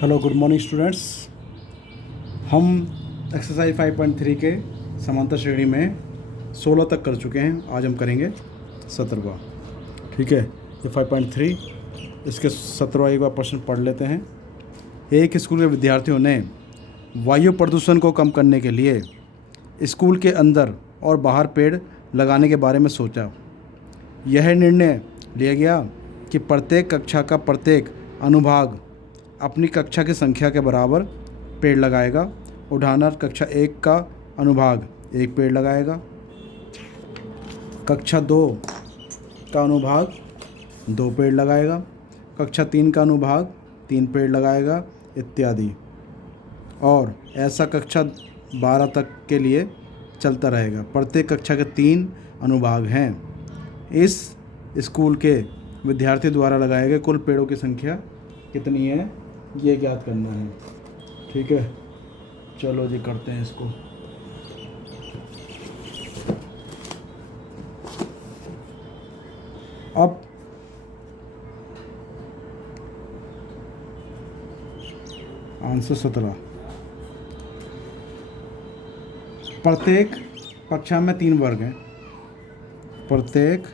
Hello good morning students. हम exercise 5.3 के समांतर श्रेणी में 16 तक कर चुके हैं। आज हम करेंगे 17वां। ठीक है, ये 5.3, इसके 17वां एक बार प्रश्न पढ़ लेते हैं। एक स्कूल के विद्यार्थियों ने वायु प्रदूषण को कम करने के लिए स्कूल के अंदर और बाहर पेड़ लगाने के बारे में सोचा। यह निर्णय लिया गया कि प्रत्येक कक्षा का प्रत्येक अनुभाग अपनी कक्षा की संख्या के बराबर पेड़ लगाएगा। उदाहरण, कक्षा 1 का अनुभाग 1 पेड़ लगाएगा, कक्षा 2 का अनुभाग 2 पेड़ लगाएगा, कक्षा 3 का अनुभाग 3 पेड़ लगाएगा इत्यादि। और ऐसा कक्षा 12 तक के लिए चलता रहेगा। प्रत्येक कक्षा के 3 अनुभाग हैं। इस स्कूल के विद्यार्थी द्वारा लगाए गए कुल पेड़ों की संख्या कितनी है, ये ज्ञात करना है। ठीक है, चलो जी करते हैं इसको। अब आंसर 17। प्रत्येक कक्षा में 3 वर्ग हैं। प्रत्येक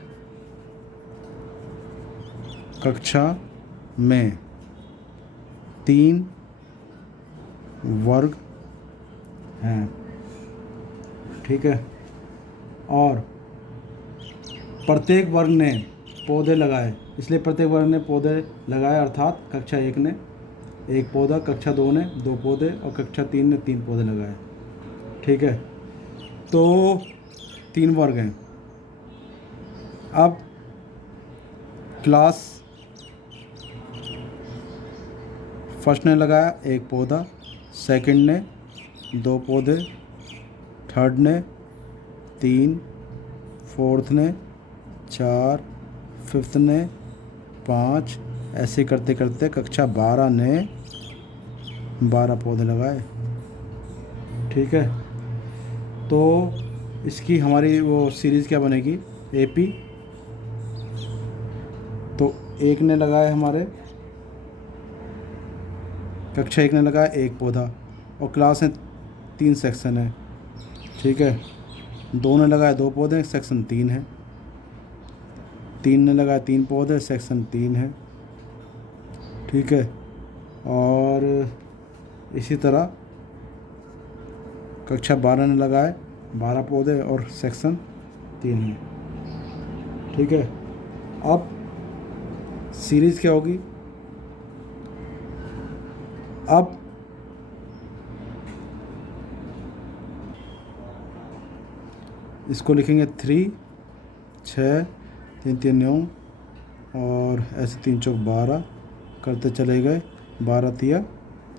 कक्षा में 3 वर्ग हैं। ठीक है, और प्रत्येक वर्ग ने पौधे लगाए, इसलिए प्रत्येक वर्ग ने पौधे लगाए, अर्थात कक्षा 1 ने 1 पौधा, कक्षा 2 ने 2 पौधे और कक्षा 3 ने 3 पौधे लगाए। ठीक है, तो 3 वर्ग हैं। अब क्लास फर्स्ट ने लगाया 1 पौधा, सेकंड ने 2 पौधे, थर्ड ने 3, फोर्थ ने 4, फिफ्थ ने 5, ऐसे करते करते कक्षा 12 ने 12 पौधे लगाए। ठीक है, तो इसकी हमारी वो सीरीज़ क्या बनेगी, एपी। तो 1 ने लगाए हमारे, कक्षा 1 ने लगाया 1 पौधा, और क्लास में 3 सेक्शन है। ठीक है, 2 ने लगाया 2 पौधे, सेक्शन 3 है। 3 ने लगाया 3 पौधे, सेक्शन 3 है। ठीक है, और इसी तरह कक्षा 12 ने लगाए 12 पौधे और सेक्शन 3 है। ठीक है, अब सीरीज़ क्या होगी, अब इसको लिखेंगे 3, 6, 3 3 9, और ऐसे 3 चौक 12 करते चले गए, 12 तिया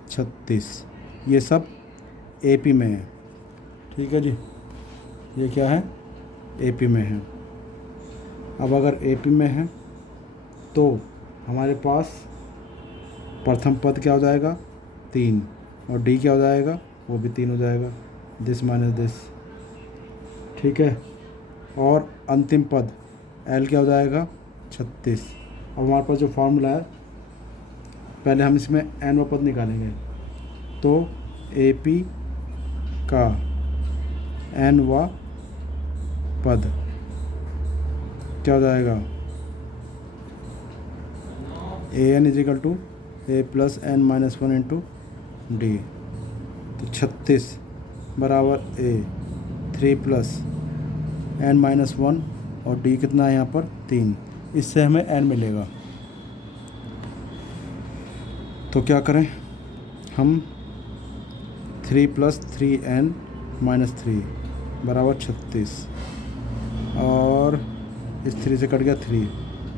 36। ये सब एपी में है। ठीक है जी, ये क्या है, एपी में है। अब अगर एपी में है तो हमारे पास प्रथम पद क्या हो जाएगा, 3, और डी क्या हो जाएगा, वो भी 3 हो जाएगा, दिस माइनस दिस। ठीक है, और अंतिम पद एल क्या हो जाएगा, 36। अब हमारे पास जो फार्मूला है, पहले हम इसमें एन व पद निकालेंगे। तो ए पी का एन व पद क्या हो जाएगा, A N is equal to A plus N minus 1 into D. तो 36 बराबर ए 3 प्लस एन माइनस 1, और डी कितना है यहाँ पर 3। इससे हमें एन मिलेगा। तो क्या करें हम, 3 प्लस 3n माइनस 3 बराबर 36, और इस 3 से कट गया 3,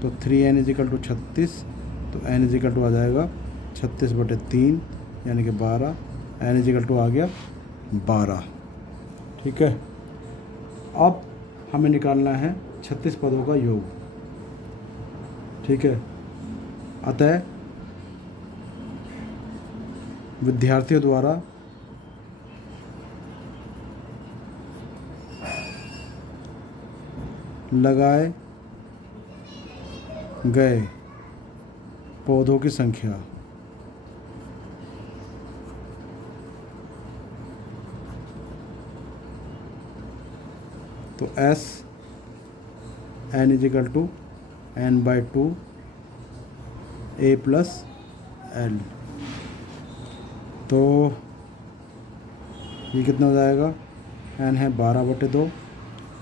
तो 3n इजिकल टू 36। तो n इजिकल टू आ जाएगा 36/3 यानी कि 12, n इजिकल टू आ गया 12। ठीक है, अब हमें निकालना है 36 पदों का योग। ठीक है, अतः विद्यार्थियों द्वारा लगाए गए पौधों की संख्या तो s n is equal to n/2 a plus l. तो ये कितना हो जाएगा, n है 12/2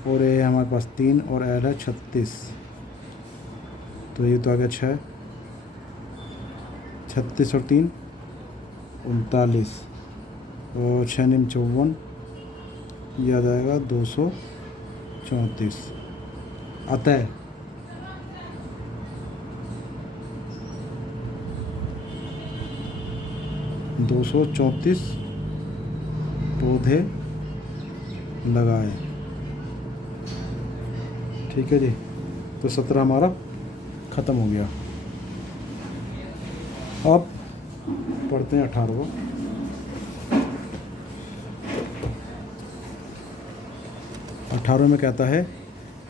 और a है हमारे पास 3 और l है 36। तो ये तो आ गया 6, 36 और 3 39 और 6 निम 54, ये आ जाएगा 234। अतः 234 पौधे लगाए। ठीक है जी, तो 17 हमारा ख़त्म हो गया। अब पढ़ते हैं 18वां। 18वें में कहता है,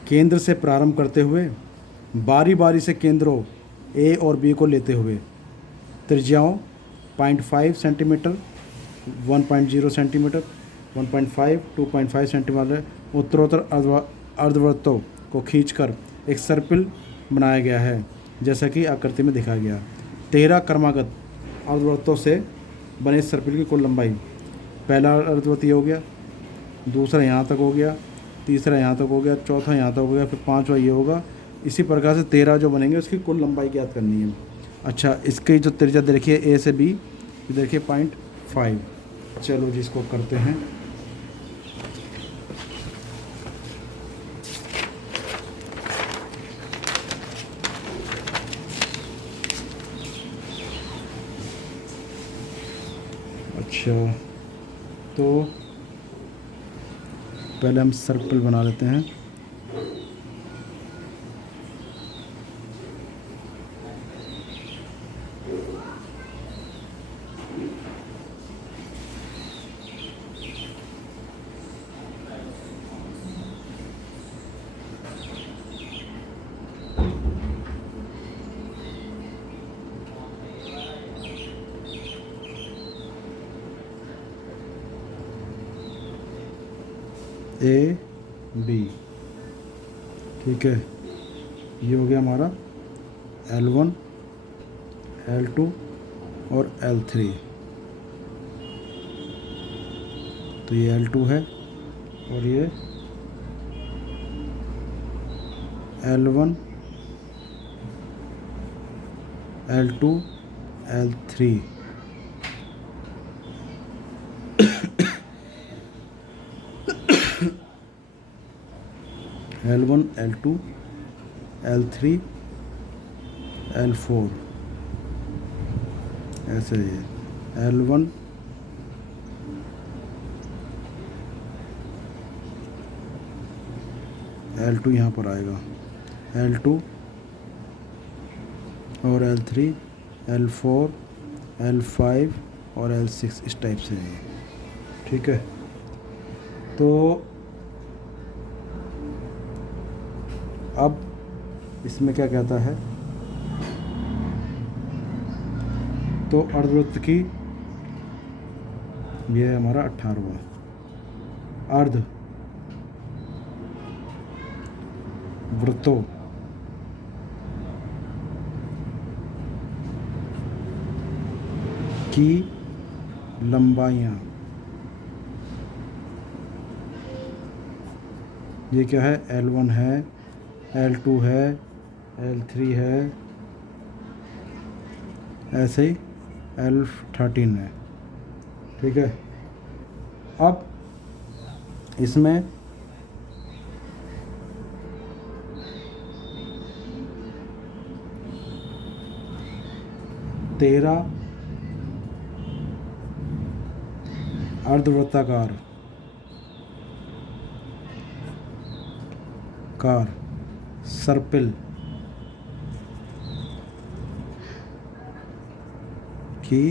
केंद्र से प्रारंभ करते हुए बारी बारी से केंद्रों ए और बी को लेते हुए त्रिज्याओं 0.5 सेंटीमीटर, 1.0 सेंटीमीटर, 1.5, 2.5 सेंटीमीटर उत्तरोत्तर अर्धवृत्तों को खींचकर एक सर्पिल बनाया गया है, जैसा कि आकृति में दिखाया गया। 13 क्रमागत अर्धवृत्तों से बने सर्पिल की कुल लंबाई, पहला अर्धवृत्त ये हो गया, दूसरा यहाँ तक हो गया, तीसरा यहाँ तक हो गया, चौथा यहाँ तक हो गया, फिर पाँचवा ये होगा। इसी प्रकार से 13 जो बनेंगे उसकी कुल लंबाई ज्ञात करनी है। अच्छा, इसकी जो त्रिज्या देखिए ए से बी, देखिए 0.5। चलो जी, इसको करते हैं। अच्छा, तो पहले हम सर्कल बना लेते हैं। ए बी, ठीक है, ये हो गया हमारा L1, L2 और L3। तो ये L2 है और ये L1, L2, L3। L1, L2, L3, L4 ऐसे ही है। L1, L2 यहाँ पर आएगा, L2 और L3, L4, L5 और L6 इस टाइप से है। ठीक है, तो अब इसमें क्या कहता है, तो अर्धवृत्त की, ये है हमारा 18वां अर्ध वृत्तों की लंबाइयाँ, ये क्या है, L1 है, L2 है, L3 है, ऐसे ही L13 है। ठीक है, अब इसमें तेरह अर्धवृत्ताकार सर्पिल की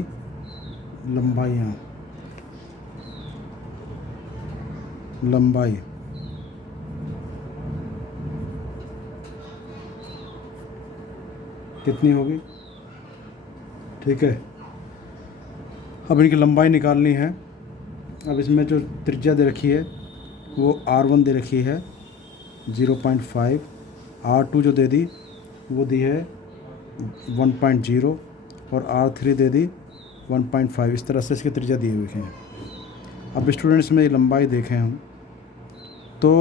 लंबाई कितनी होगी। ठीक है, अब इनकी लंबाई निकालनी है। अब इसमें जो त्रिज्या दे रखी है वो R1 दे रखी है 0.5, R2 जो दे दी वो दी है 1.0 और R3 दे दी 1.5। इस तरह से इसकी त्रिज्या दी हुई है। अब स्टूडेंट्स में लंबाई देखें हम तो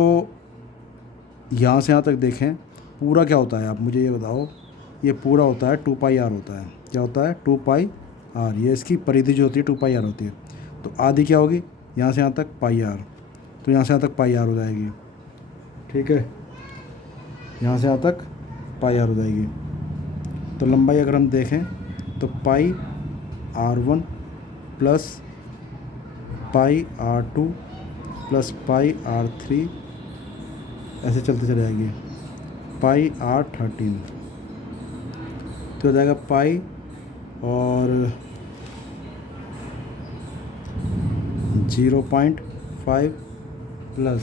यहाँ से यहाँ तक देखें, पूरा क्या होता है आप मुझे ये बताओ। ये पूरा होता है 2πr होता है। क्या होता है? 2πr। ये इसकी परिधि जो होती है 2πr होती है। तो आधी क्या होगी? यहाँ से यहाँ तक πr, तो यहाँ से यहाँ तक πr हो जाएगी। ठीक है, यहाँ से यहाँ तक πr हो जाएगी। तो लंबाई अगर हम देखें तो πr1 plus πr2 plus πr3 ऐसे चलते चले जाएगी πr13। तो हो जाएगा पाई और 0.5 प्लस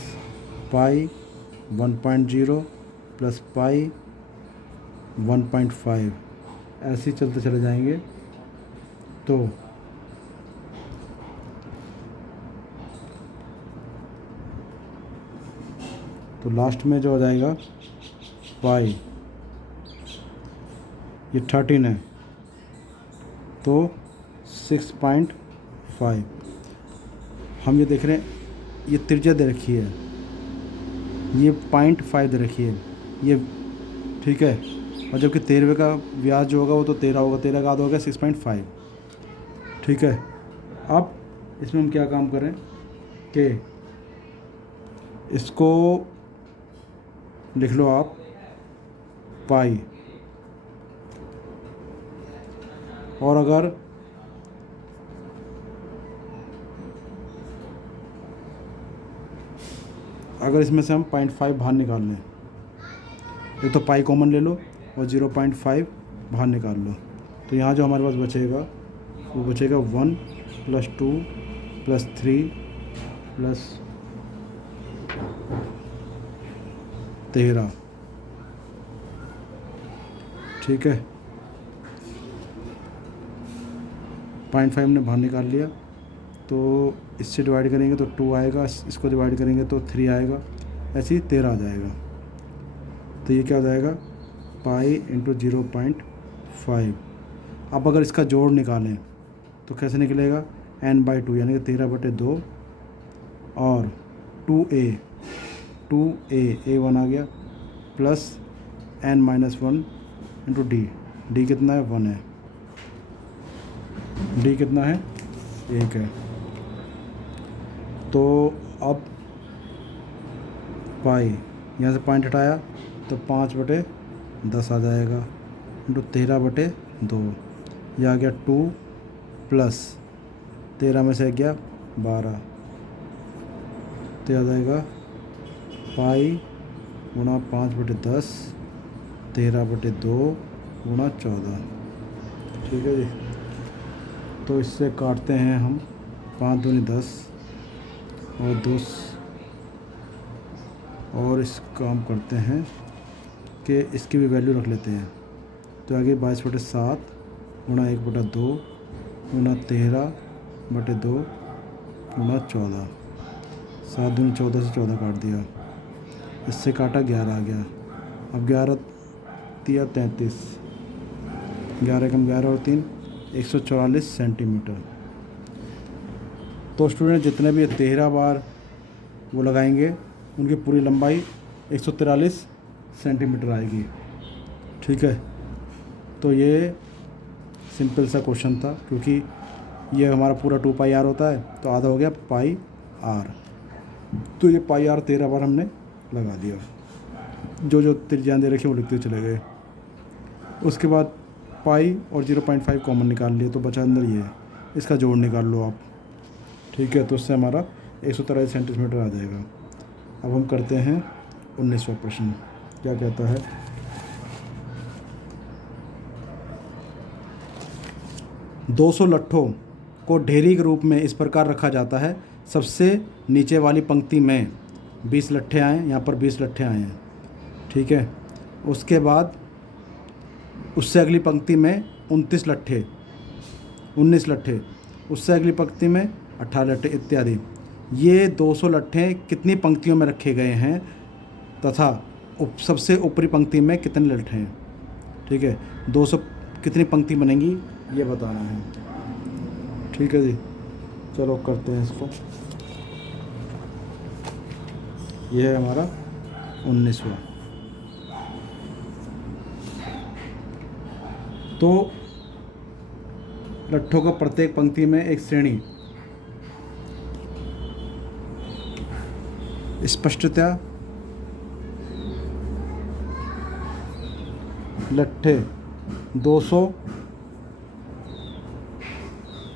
पाई 1.0 प्लस पाई 1.5 ऐसे ही चलते चले जाएंगे। तो लास्ट में जो हो जाएगा पाई, ये 13 है तो 6.5। हम ये देख रहे हैं, ये त्रिज्या दे रखी है, ये 0.5 दे रखी है ये। ठीक है, और जबकि 13वें का व्यास जो होगा वो तो 13 होगा, 13 का आधा होगा 6.5। ठीक है, अब इसमें हम क्या काम करें कि इसको लिख लो आप पाई, और अगर इसमें से हम 0.5 बाहर निकाल लें, एक तो पाई कॉमन ले लो और 0.5 बाहर निकाल लो, तो यहाँ जो हमारे पास बचेगा वो बचेगा 1 प्लस 2 प्लस 3 प्लस 13। ठीक है, 0.5 हमने बाहर निकाल लिया, तो इससे डिवाइड करेंगे तो 2 आएगा, इसको डिवाइड करेंगे तो 3 आएगा, ऐसे ही 13 आ जाएगा। तो ये क्या हो जाएगा? Pi into 0.5। अब अगर इसका जोड़ निकालें तो कैसे निकलेगा? n/2 यानी कि 13/2 और 2a a1 आ गया प्लस n-1 इंटू डी कितना है? 1 है। डी कितना है? 1 है। तो अब पाई यहाँ से पॉइंट हटाया तो 5/10 आ जाएगा इंटू 13/2। यह आ गया 2 प्लस 13 में से गया 12, तो आ जाएगा पाई गुणा 5/10 13/2 गुणा 14। ठीक है जी, तो इससे काटते हैं हम 5 दूनी 10 और 2, और इस काम करते हैं कि इसकी भी वैल्यू रख लेते हैं। तो आगे 22/7 गुणा 1/2 गुणा 13/2 गुणा 14। 7 दूनी 14 से 14 काट दिया, इससे काटा 11 आ गया। अब 11 तिया 33, 11 कम 11 और 3 144 सेंटीमीटर। तो स्टूडेंट जितने भी 13 बार वो लगाएंगे उनकी पूरी लंबाई 143 सेंटीमीटर आएगी। ठीक है, तो ये सिंपल सा क्वेश्चन था, क्योंकि ये हमारा पूरा 2πr होता है, तो आधा हो गया πr। तो ये πr 13 बार हमने लगा दिया। जो जो त्रिज्या दे रखी वो लिखते चले गए। उसके बाद पाई और 0.5 कॉमन निकाल लिए, तो बचा अंदर ये, इसका जोड़ निकाल लो आप। ठीक है, तो उससे हमारा 143 सेंटीमीटर आ जाएगा। अब हम करते हैं 19वां प्रश्न। क्या कहता है? दो 200 लट्ठों को ढेरी के रूप में इस प्रकार रखा जाता है। सबसे नीचे वाली पंक्ति में 20 लट्ठे आए, यहाँ पर 20 लट्ठे आए हैं। ठीक है, उसके बाद उससे अगली पंक्ति में 19 लट्ठे, उससे अगली पंक्ति में 18 लट्ठे इत्यादि। ये 200 लट्ठे कितनी पंक्तियों में रखे गए हैं तथा सबसे ऊपरी पंक्ति में कितने लट्ठे हैं। ठीक है, 200 कितनी पंक्ति बनेंगी ये बताना है। ठीक है जी, चलो करते हैं इसको। ये है हमारा 19वां। तो लट्ठों का प्रत्येक पंक्ति में एक श्रेणी। स्पष्टतया लट्ठे 200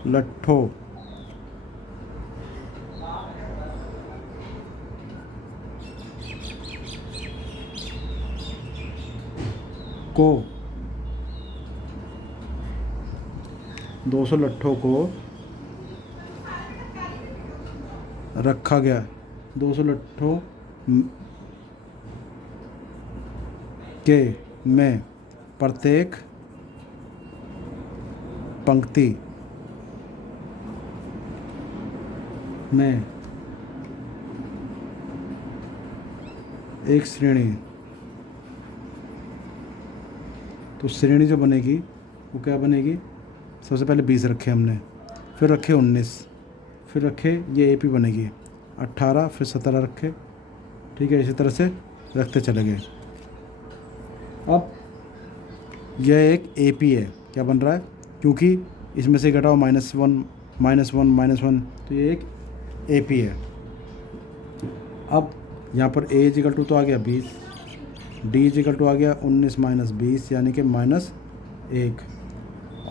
लट्ठों को 200 लट्ठों को रखा गया। 200 लट्ठों के में प्रत्येक पंक्ति में एक श्रेणी। तो श्रेणी जो बनेगी वो क्या बनेगी, सबसे पहले 20 रखे हमने, फिर रखे 19, फिर रखे ये एपी बनेगी 18, फिर 17 रखे। ठीक है, इसी तरह से रखते चले गए। अब यह एक एपी है, क्या बन रहा है, क्योंकि इसमें से घटाओ -1 -1 तो ये एक एपी है। अब यहाँ पर ए इजिकल टू तो आ गया 20, डी इजिकल टू आ गया 19 - 20 यानी कि -1,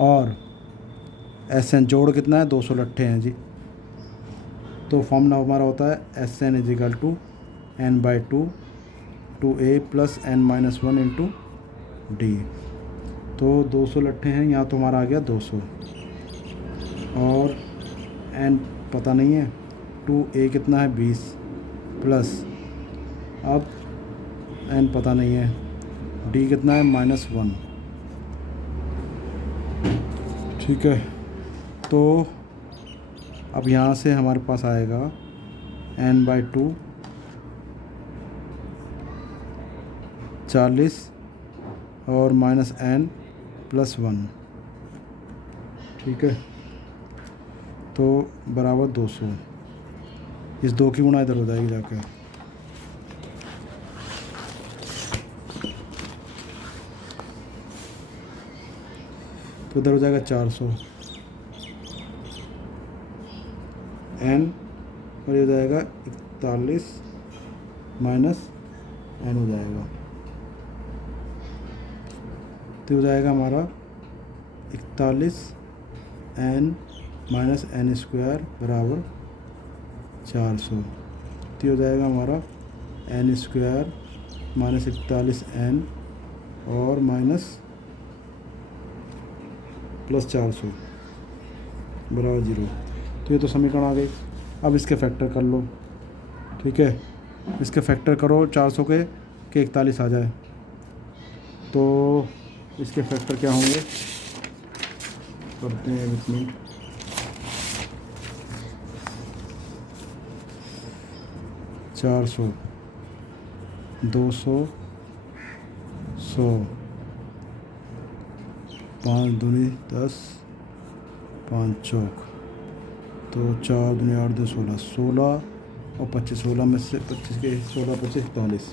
और एस एन जोड़ कितना है, 200 लट्ठे हैं जी। तो फॉर्मूला हमारा होता है s n is equal to n/2 2a + n-1 into D. तो 200 लट्ठे हैं, यहाँ तो हमारा आ गया 200, और n पता नहीं है, 2a कितना है 20 प्लस, अब n पता नहीं है, d कितना है -1। ठीक है, तो अब यहाँ से हमारे पास आएगा n/2 40 और -n+1। ठीक है, तो बराबर 200। इस 2 की गुणा इधर हो जाएगी जाके, तो इधर हो जाएगा 400 n, और ये हो जाएगा 41 माइनस n हो जाएगा, तो हो जाएगा हमारा 41 n - n² बराबर 400। तो हो जाएगा हमारा n² - 41 n और +400 बराबर 0। तो ये तो समीकरण आ गई। अब इसके फैक्टर कर लो। ठीक है, इसके फैक्टर करो 400 के 41 आ जाए, तो इसके फैक्टर क्या होंगे, करते हैं इसमें। चार 200 100 5 दूनी 10 5 चौक, तो 4 दूनी 8 2 16 16 और 25, 16 में से 25 के 16 25 42,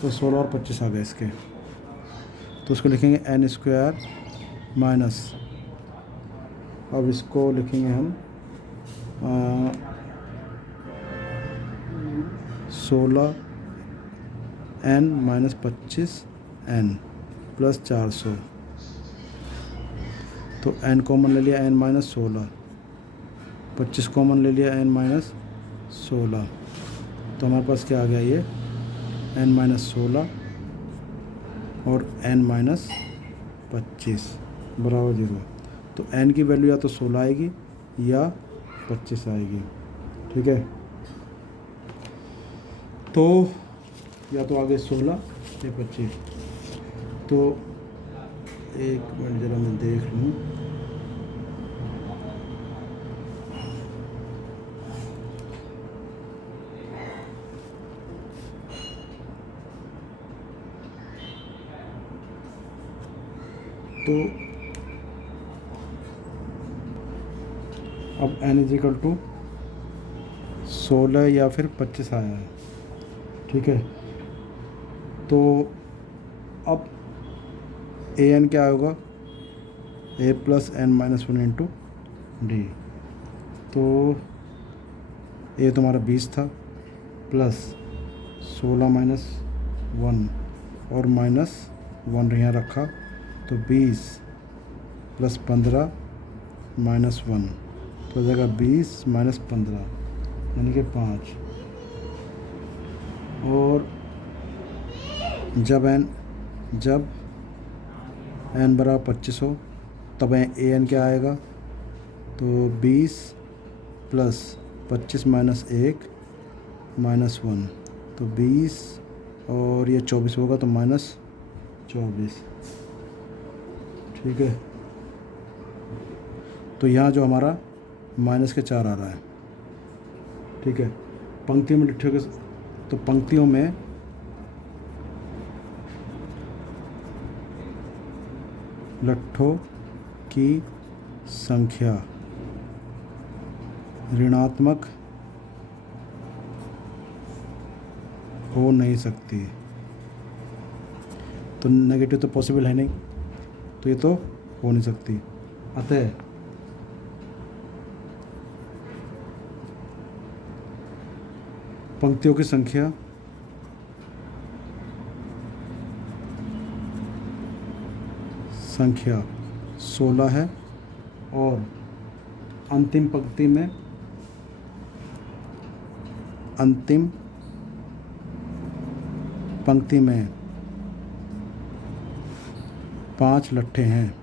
तो 16 और 25 आ गए इसके। तो उसको लिखेंगे n² माइनस, अब इसको लिखेंगे हम 16 n - 25 n + 400। तो n कॉमन ले लिया, n - 16, 25 कॉमन ले लिया, n - 16, तो हमारे पास क्या आ गया, ये n - 16 और n - 25 बराबर 0। तो n की वैल्यू या तो 16 आएगी या 25 आएगी। ठीक है, तो या तो आगे 16 या 25। तो एक मिनट ज़रा मैं देख लूँ, तो अब n इजिकल टू 16 या फिर 25 आया है, ठीक है। तो अब ए एन क्या होगा, A plus N minus one into D. तो ए तुम्हारा 20 था, प्लस 16 माइनस 1 और माइनस 1 यहाँ रखा, तो 20 प्लस 15 माइनस 1, तो हो जाएगा 20 माइनस 15 यानी कि 5। और जब n बराबर 25 हो तब ए एन क्या आएगा, तो 20 प्लस 25 माइनस 1 माइनस 1, तो 20 और ये 24 होगा तो माइनस 24, ठीक है। तो यहाँ जो हमारा माइनस के 4 आ रहा है, ठीक है। पंक्तियों में लिखे के, तो पंक्तियों में लट्ठों की संख्या ऋणात्मक हो नहीं सकती, तो नेगेटिव तो पॉसिबल है नहीं, तो ये तो हो नहीं सकती। अतः पंक्तियों की संख्या संख्या 16 है और अंतिम पंक्ति में में 5 लट्ठे हैं,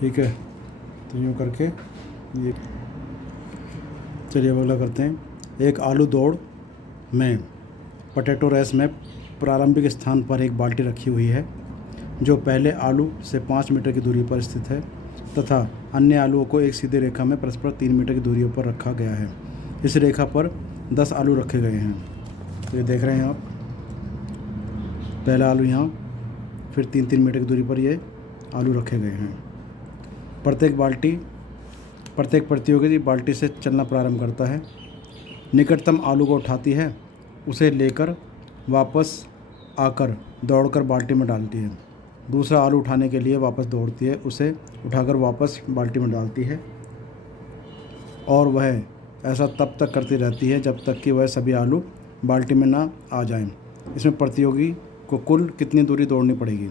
ठीक है। तो यूँ करके ये, चलिए अब अगला करते हैं। एक आलू दौड़ में पोटैटो रेस में प्रारंभिक स्थान पर एक बाल्टी रखी हुई है जो पहले आलू से 5 मीटर की दूरी पर स्थित है तथा अन्य आलूओं को एक सीधी रेखा में परस्पर 3 मीटर की दूरी पर रखा गया है। इस रेखा पर 10 आलू रखे गए हैं। तो ये देख रहे हैं आप, पहला आलू यहाँ, फिर 3-3 मीटर की दूरी पर ये आलू रखे गए हैं। प्रत्येक प्रतियोगी बाल्टी से चलना प्रारंभ करता है, निकटतम आलू को उठाती है, उसे लेकर वापस आकर दौड़कर बाल्टी में डालती है। दूसरा आलू उठाने के लिए वापस दौड़ती है, उसे उठाकर वापस बाल्टी में डालती है और वह ऐसा तब तक करती रहती है जब तक कि वह सभी आलू बाल्टी में ना आ जाएं। इसमें प्रतियोगी को कुल कितनी दूरी दौड़नी पड़ेगी?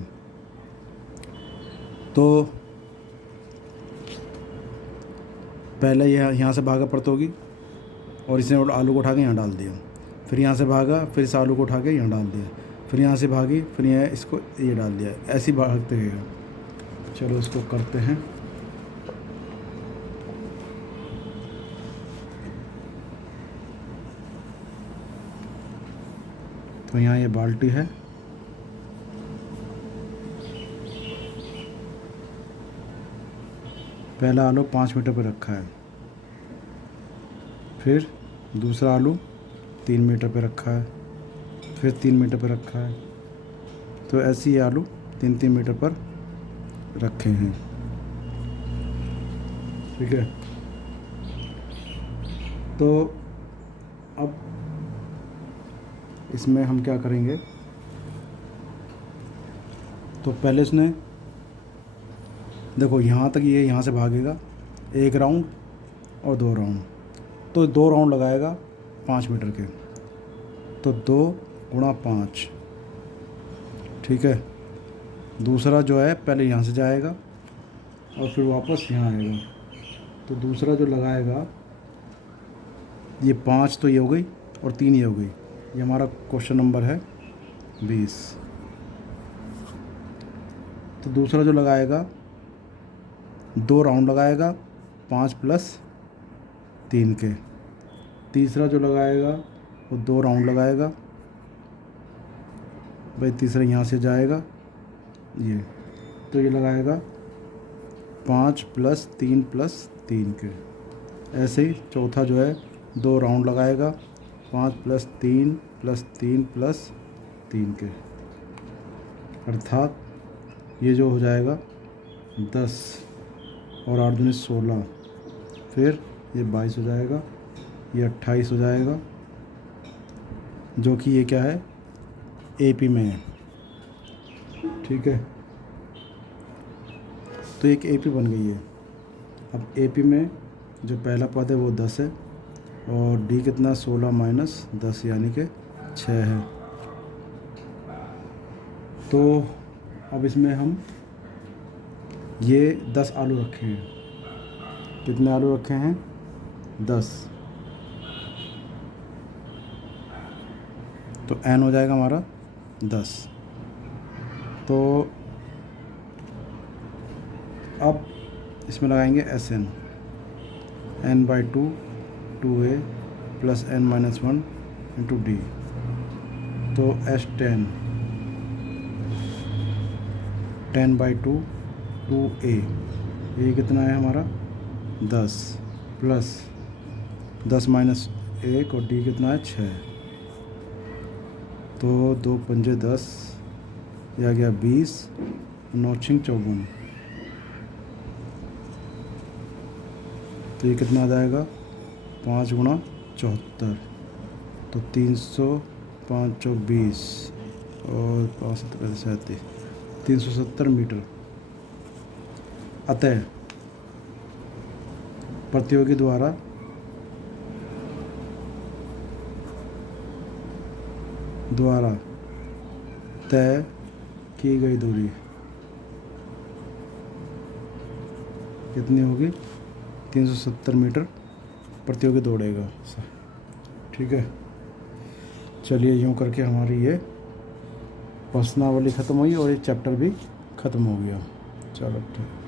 तो पहले यह यहाँ से भागा प्रतियोगी और इसने आलू को उठा के यहाँ डाल दिया, फिर यहाँ से भागा, फिर इस आलू को उठा के यहाँ डाल दिया, फिर यहाँ से भागी, फिर यहाँ इसको ये डाल दिया, ऐसी भागते गएगा। चलो इसको करते हैं। तो यहाँ ये बाल्टी है, पहला आलू 5 मीटर पर रखा है, फिर दूसरा आलू 3 मीटर पर रखा है, फिर 3 मीटर पर रखा है। तो ऐसे ही आलू 3-3 मीटर पर रखे हैं, ठीक है। तो अब इसमें हम क्या करेंगे, तो पहले इसने देखो यहाँ तक ये यहाँ से भागेगा 1 राउंड और 2 राउंड, तो 2 राउंड लगाएगा 5 मीटर के, तो 2 गुणा 5, ठीक है। दूसरा जो है पहले यहाँ से जाएगा और फिर वापस यहाँ आएगा, तो दूसरा जो लगाएगा ये 5 तो ये हो गई और 3 ये हो गई। ये हमारा क्वेश्चन नंबर है 20। तो दूसरा जो लगाएगा 2 राउंड लगाएगा 5 + 3 के। तीसरा जो लगाएगा वो 2 राउंड लगाएगा, भाई तीसरा यहाँ से जाएगा ये, तो ये लगाएगा 5 + 3 + 3 के। ऐसे ही चौथा जो है 2 राउंड लगाएगा 5 + 3 + 3 + 3 के, अर्थात ये जो हो जाएगा 10 और 8 दूनी 16, फिर ये 22 हो जाएगा, ये 28 हो जाएगा, जो कि ये क्या है AP में है। ठीक है, तो एक AP बन गई है। अब AP में जो पहला पद है वो 10 है और D कितना 16 माइनस 10 यानी कि 6 है। तो अब इसमें हम ये 10 आलू रखे हैं। कितने आलू रखे हैं 10, तो n हो जाएगा हमारा 10। तो अब इसमें लगाएंगे SN, n/2 2a plus n-1 into D, तो S10 10/2 2a, ये कितना है हमारा 10 प्लस 10 माइनस 1 और D कितना है 6, तो 2 पंजे 10, यह आ गया 20, 9 छिंग 54, तो ये कितना आ जाएगा 5 गुणा 74, तो 300 5 चौक 20 और 5 37 370 मीटर। अतः प्रतियोगी द्वारा तय की गई दूरी कितनी होगी 370 मीटर प्रतियोगी दौड़ेगा। ठीक है, चलिए यूँ करके हमारी ये प्रश्नावली ख़त्म हुई और ये चैप्टर भी ख़त्म हो गया। चलो ठीक।